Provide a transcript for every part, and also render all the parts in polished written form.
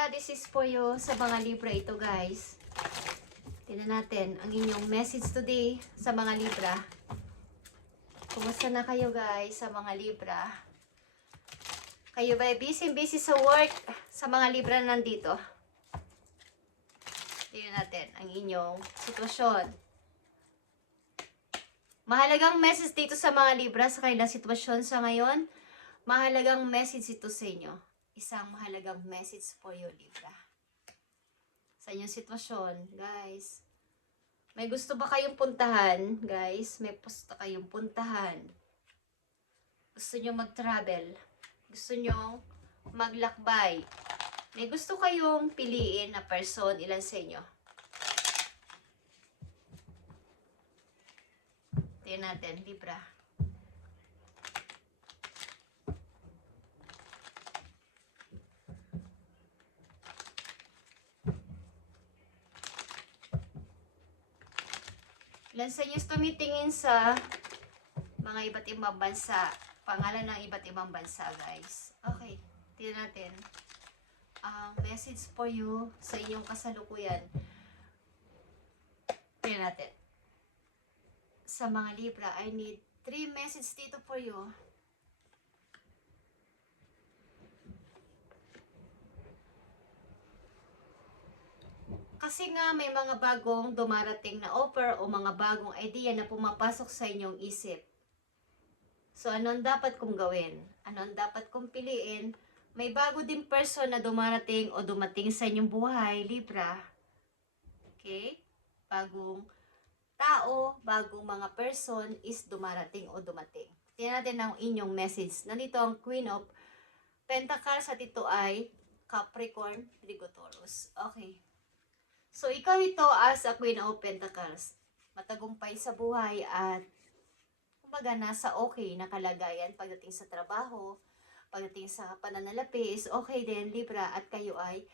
Libra, this is for you. Sa mga Libra ito, guys. Tingnan natin ang inyong message today sa mga Libra. Kumusta na kayo, guys, sa mga Libra? Kayo ba busy sa work sa mga Libra na nandito? Tingnan natin ang inyong sitwasyon. Mahalagang message dito sa mga Libra sa kanilang sitwasyon sa ngayon. Mahalagang message ito sa inyo. Isang mahalagang message for you, Libra. Sa inyong sitwasyon, guys. May gusto ba kayong puntahan, guys? May gusto kayong puntahan. Gusto nyo mag-travel. Gusto nyo maglakbay. May gusto kayong piliin na person, ilan sa inyo? Tingnan natin, Libra. Ilan sa inyo tumitingin sa mga iba't ibang bansa? Pangalan ng iba't ibang bansa, guys. Okay, tingnan natin. Message for you sa inyong kasalukuyan. Tingnan natin. Sa mga Libra, I need 3 messages dito for you. Kasi nga may mga bagong dumarating na offer o mga bagong idea na pumapasok sa inyong isip. So, ano ang dapat kong gawin? Ano ang dapat kong piliin? May bago din person na dumarating o dumating sa inyong buhay, Libra. Okay? Bagong tao, bagong mga person is dumarating o dumating. Tingnan natin ang inyong message. Nandito ang Queen of Pentacles at ito ay Capricorn, Virgo, Taurus. Okay. So, ikaw ito as a Queen of Pentacles. Matagumpay sa buhay at kumbaga nasa okay na kalagayan pagdating sa trabaho, pagdating sa pananalapi is okay din, Libra, at kayo ay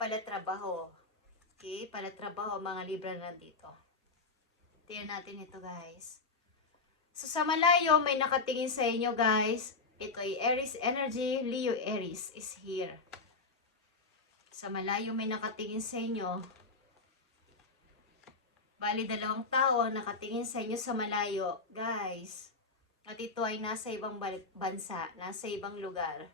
palatrabaho. Okay? Palatrabaho mga Libra nandito. Tingnan natin ito, guys. So, sa malayo, may nakatingin sa inyo, guys. Ito ay Aries energy. Leo Aries is here. Sa malayo, may nakatingin sa inyo. Bali, 2 tao nakatingin sa inyo sa malayo, guys. At ito ay nasa ibang bansa, nasa ibang lugar.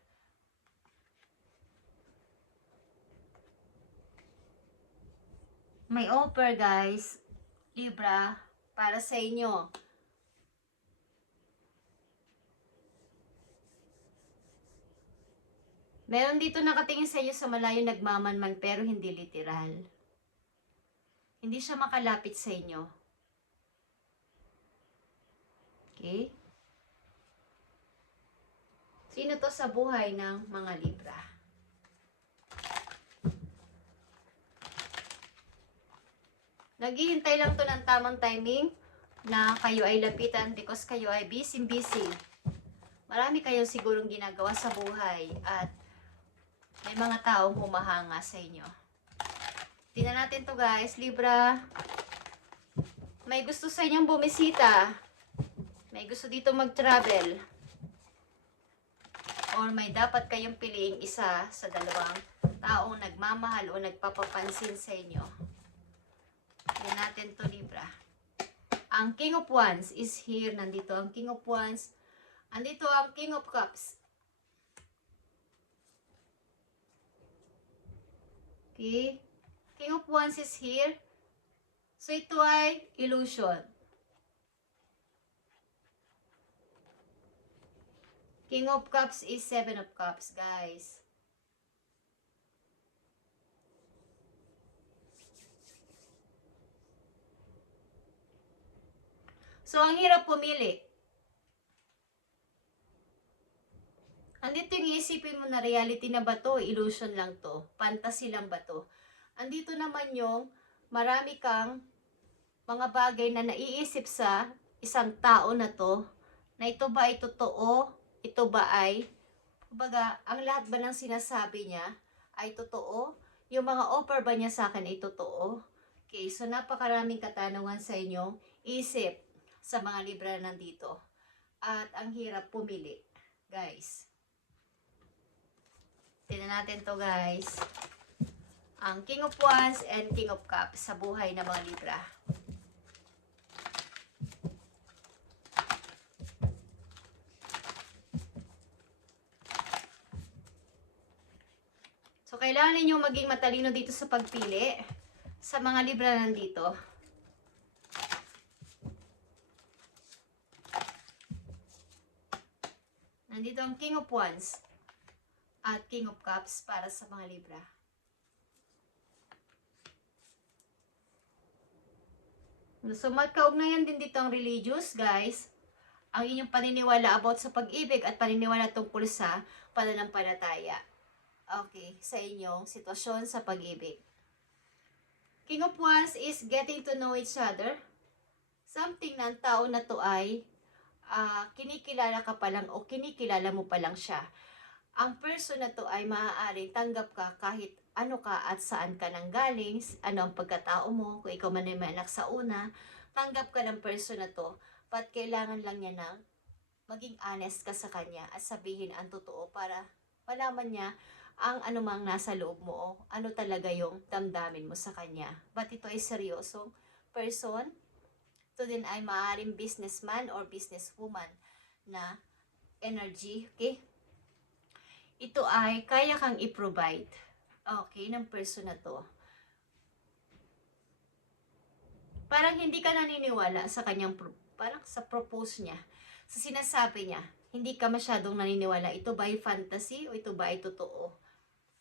May offer, guys, Libra, para sa inyo. Meron dito nakatingin sa inyo sa malayo, nagmamanman, pero hindi literal. Hindi siya makalapit sa inyo. Okay? Sino to sa buhay ng mga Libra? Naghihintay lang to ng tamang timing na kayo ay lapitan because kayo ay busy. Marami kayong sigurong ginagawa sa buhay at may mga taong humahanga sa inyo. Tingnan natin to, guys, Libra. May gusto sa inyong bumisita. May gusto dito mag-travel. Or may dapat kayong piliing isa sa 2 taong nagmamahal o nagpapapansin sa inyo. Tingnan natin to, Libra. Ang King of Wands is here. Nandito ang King of Wands. Andito ang King of Cups. Okay? King of Wands is here. So, ito ay illusion. King of Cups is 7 of Cups, guys. So, ang hirap pumili. Andito yung iisipin mo na reality na ba to? Illusion lang to? Fantasy lang ba to? Andito naman yung marami kang mga bagay na naiisip sa isang tao na to, na ito ba ay totoo? Ito ba ay, kumbaga, ang lahat ba ng sinasabi niya ay totoo? Yung mga offer ba niya sa akin ay totoo? Okay, so napakaraming katanungan sa inyong isip sa mga Libra nandito. At ang hirap pumili, guys. Tingnan natin to, guys. ang King of Wands and King of Cups sa buhay ng mga Libra. So, kailangan ninyong maging matalino dito sa pagpili sa mga Libra nandito. Nandito ang King of Wands at King of Cups para sa mga Libra. So, magkaugnayan din dito ang religious, guys. Ang inyong paniniwala about sa pag-ibig at paniniwala tungkol sa pananampalataya. Okay, sa inyong sitwasyon sa pag-ibig. King of Wands is getting to know each other. Something na ang tao na to ay kinikilala ka pa lang o kinikilala mo pa lang siya. Ang person na to ay maaaring tanggap ka kahit ano ka at saan ka nanggaling, ano ang pagkatao mo, kung ikaw man ay may anak sa una, tanggap ka ng person na to, but kailangan lang niya ng maging honest ka sa kanya at sabihin ang totoo para malaman niya ang anumang nasa loob mo o ano talaga yung damdamin mo sa kanya. But ito ay seryosong person. Ito din ay maaaring businessman or businesswoman na energy, okay? Ito ay kaya kang i-provide, okay, ng person na to. Parang hindi ka naniniwala sa kanyang, parang sa propose niya, sa sinasabi niya, hindi ka masyadong naniniwala. Ito ba ay fantasy o ito ba ay totoo?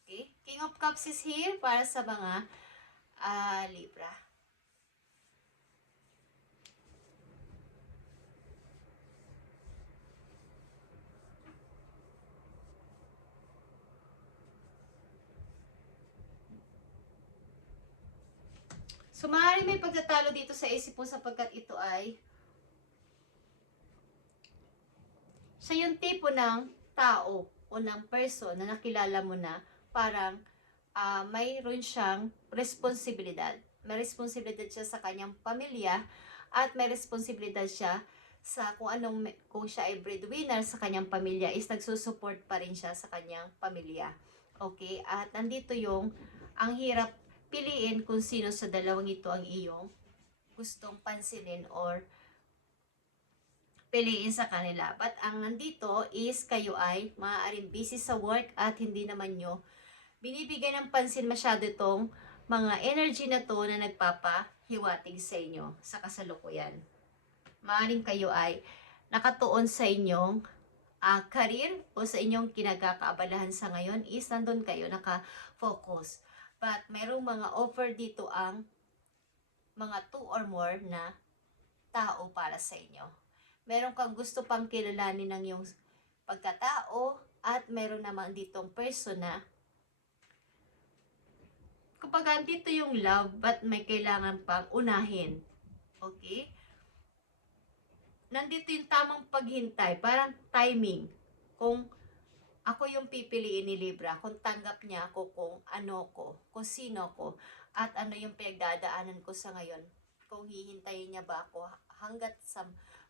Okay? King of Cups is here para sa mga Libra. So, maaaring may pagtatalo dito sa isip mo sapagkat ito ay siya yung tipo ng tao o ng person na nakilala mo na parang mayroon siyang responsibilidad. May responsibilidad siya sa kanyang pamilya at may responsibilidad siya sa kung siya ay breadwinner sa kanyang pamilya is nagsusupport pa rin siya sa kanyang pamilya. Okay? At nandito yung ang hirap piliin kung sino sa dalawang ito ang iyong gustong pansinin or piliin sa kanila. But ang nandito is kayo ay maaaring busy sa work at hindi naman nyo binibigyan ng pansin masyado itong mga energy na to na nagpapahiwatig sa inyo sa kasalukuyan. Maaaring kayo ay nakatuon sa inyong career o sa inyong kinagkakaabalahan sa ngayon is nandun kayo nakafocus. But merong mga offer dito ang mga 2 or more na tao para sa inyo. Meron kang gusto pang kilalanin ng iyong pagkatao at meron naman ditong person na kapag dito yung love but may kailangan pang unahin. Okay? Nandito yung tamang paghintay, parang timing. Kung ako yung pipiliin ni Libra, kung tanggap niya ako, kung ano ko, kung sino ko, at ano yung pinagdadaanan ko sa ngayon. Kung hihintayin niya ba ako hanggat sa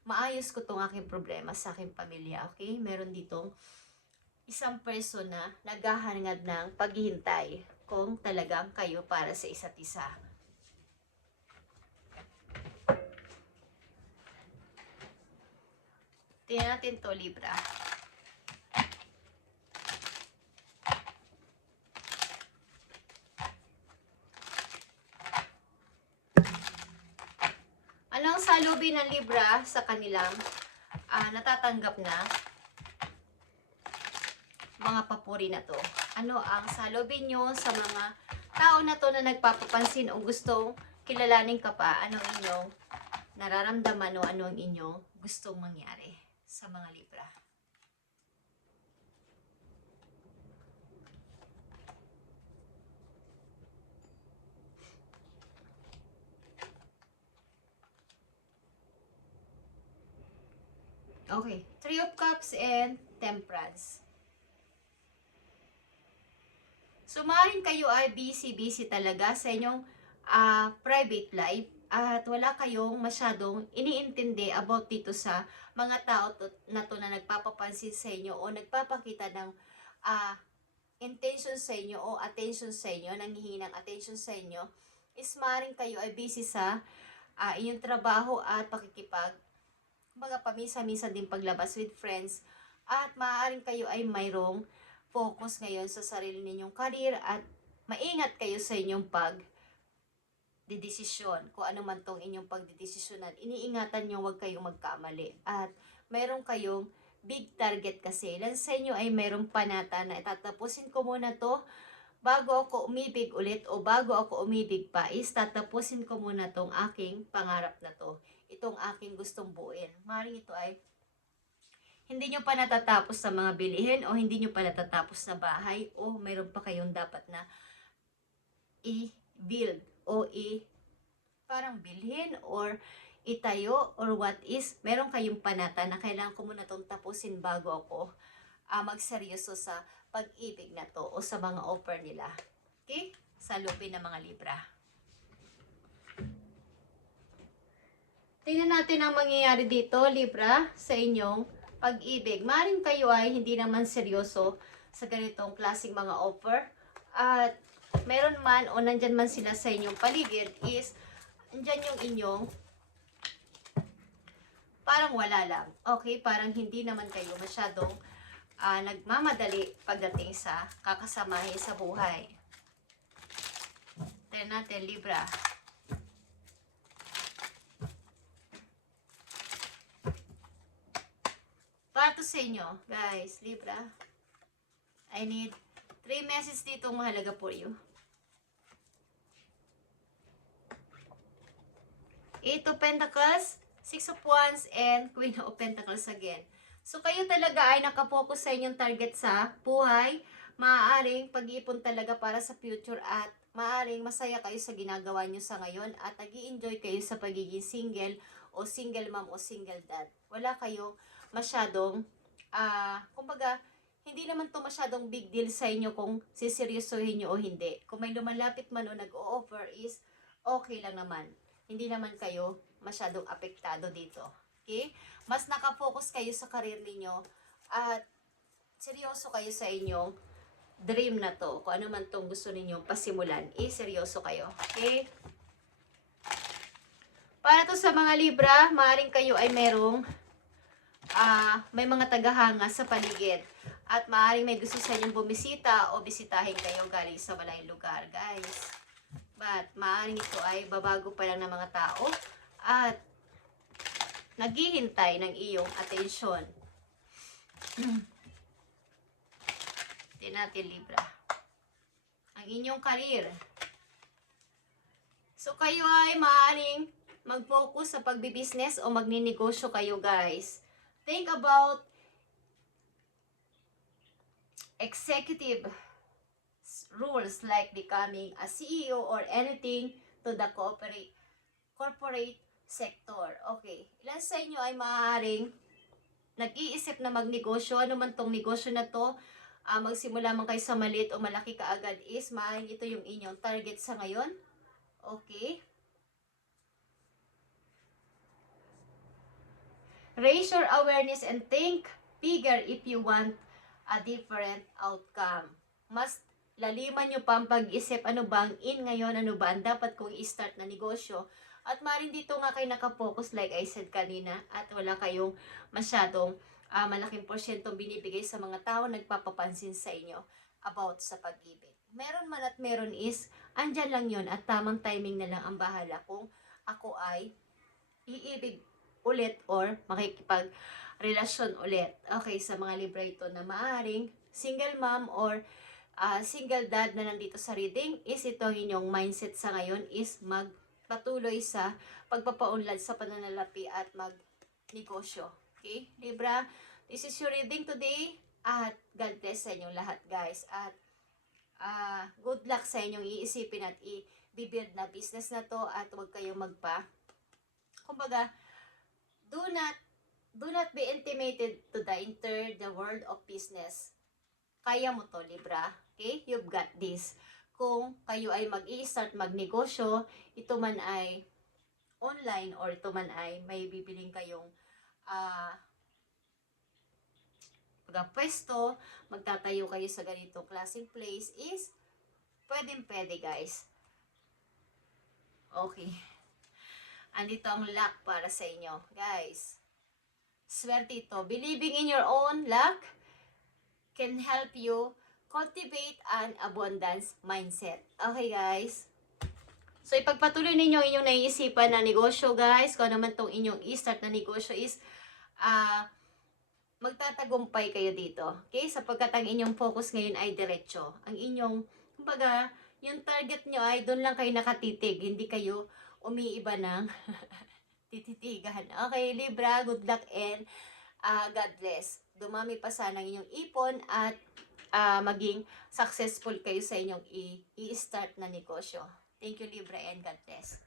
maayos ko tong aking problema sa aking pamilya. Okay? Meron ditong isang person na naghahangad ng paghihintay kung talagang kayo para sa isa't isa. Tingnan natin to, Libra. Ano ang salubin ng Libra sa kanilang natatanggap na mga papuri na to? Ano ang salubin nyo sa mga tao na to na nagpapapansin o gustong kilalanin ka pa? Ano ang inyong nararamdaman o ano ang inyong gustong mangyari sa mga Libra? Okay, 3 of Cups and Temperance. So, maaaring kayo ay busy talaga sa inyong private life at wala kayong masyadong iniintindi about dito sa mga tao na to na nagpapapansin sa inyo o nagpapakita ng intention sa inyo o attention sa inyo, nanghihingi ng attention sa inyo, is maaaring kayo ay busy sa inyong trabaho at pakikipag, kumbaga paminsan-minsan din paglabas with friends, at maaaring kayo ay mayroong focus ngayon sa sarili ninyong career at maingat kayo sa inyong pagdidesisyon. Kung ano man tong inyong pagdidesisyonan, iniingatan nyo huwag kayong magkamali. At mayroon kayong big target kasi. Ilan sa inyo ay mayroong panata na itatapusin ko muna to bago ako umibig ulit o bago ako umibig pa is tatapusin ko muna tong aking pangarap na to. Itong aking gustong buuin. Maring ito ay hindi nyo pa natatapos sa mga bilihin o hindi nyo pa natatapos sa bahay o mayroon pa kayong dapat na i-build o parang bilhin or itayo or what is, meron kayong panata na kailangan ko muna itong tapusin bago ako magseryoso sa pag-ibig na to o sa mga offer nila. Okay? Sa lupin ng mga Libra. Tingnan natin ang mangyayari dito, Libra, sa inyong pag-ibig. Maring kayo ay hindi naman seryoso sa ganitong klaseng mga offer. At meron man o nandyan man sila sa inyong paligid is nandyan yung inyong parang wala lang. Okay? Parang hindi naman kayo masyadong nagmamadali pagdating sa kakasamahin sa buhay. Tignan natin, Libra. Para to sa inyo, guys, Libra. I need 3 messages dito mahalaga for you. 8 of Pentacles, 6 of Wands, and Queen of Pentacles again. So, kayo talaga ay nakapokus sa inyong target sa buhay. Maaaring pag-iipon talaga para sa future at maaaring masaya kayo sa ginagawa nyo sa ngayon at nag-i-enjoy kayo sa pagiging single o single mom o single dad. Wala kayong masyadong, kumbaga, hindi naman to masyadong big deal sa inyo kung siseryosohin nyo o hindi. Kung may lumalapit man o nag-o-offer is okay lang naman. Hindi naman kayo masyadong apektado dito. Okay? Mas nakafocus kayo sa karir ninyo at seryoso kayo sa inyong dream na to. Kung ano man tong gusto ninyong pasimulan, seryoso kayo. Okay? Para to sa mga Libra, maaaring kayo ay merong may mga tagahanga sa paligid. At maaaring may gusto sa inyong bumisita o bisitahin kayo galing sa malayong lugar, guys. But maaaring ito ay babago pa lang ng mga tao at naghihintay ng iyong atensyon. Tingnan natin, Libra. Ang inyong career. So, kayo ay maaaring mag-focus sa pagbibusiness o magninegosyo kayo, guys. Think about executive rules like becoming a CEO or anything to the corporate sector. Okay. Ilan sa inyo ay maaaring nag-iisip na magnegosyo, ano man tong negosyo na to, magsimula man kayo sa maliit o malaki kaagad is maaaring ito yung inyong target sa ngayon. Okay. Raise your awareness and think bigger if you want a different outcome. Mas laliman nyo pa ang pag-isip, ano ba ang in ngayon, ano ba ang dapat kong i-start na negosyo. At maaaring dito nga kayo nakafocus like I said kanina at wala kayong masyadong malaking porsyentong binibigay sa mga tao nagpapapansin sa inyo about sa pag-ibig. Meron man at meron is, andyan lang yun at tamang timing na lang ang bahala kung ako ay iibig ulit or makikipag-relasyon ulit. Okay, sa mga Libra ito na maaaring single mom or single dad na nandito sa reading is ito inyong mindset sa ngayon is magpatuloy sa pagpapaunlad sa pananalapi at magnegosyo. Okay, Libra, this is your reading today at God bless sa inyong lahat, guys. At good luck sa inyong iisipin at i-build na business na to at huwag kayong kumbaga, do not be intimidated to enter the world of business. Kaya mo to, Libra. Okay? You've got this. Kung kayo ay mag-i-start magnegosyo, ito man ay online or ito man ay may bibiling kayong pwesto, magtatayo kayo sa ganitong klaseng place is pwede guys. Okay. Andito ang luck para sa inyo, guys. Swerte ito. Believing in your own luck can help you cultivate an abundance mindset. Okay, guys? So, ipagpatuloy ninyo inyong naiisipan na negosyo, guys. Kung naman tong inyong i-start na negosyo is, magtatagumpay kayo dito. Okay? Sapagkat ang inyong focus ngayon ay diretso. Ang inyong, kumbaga, yung target nyo ay doon lang kayo nakatitig. Hindi kayo umiiba ng tititigan. Okay, Libra, good luck and God bless. Dumami pa sana ang inyong ipon at maging successful kayo sa inyong i-start na negosyo. Thank you, Libra, and God bless.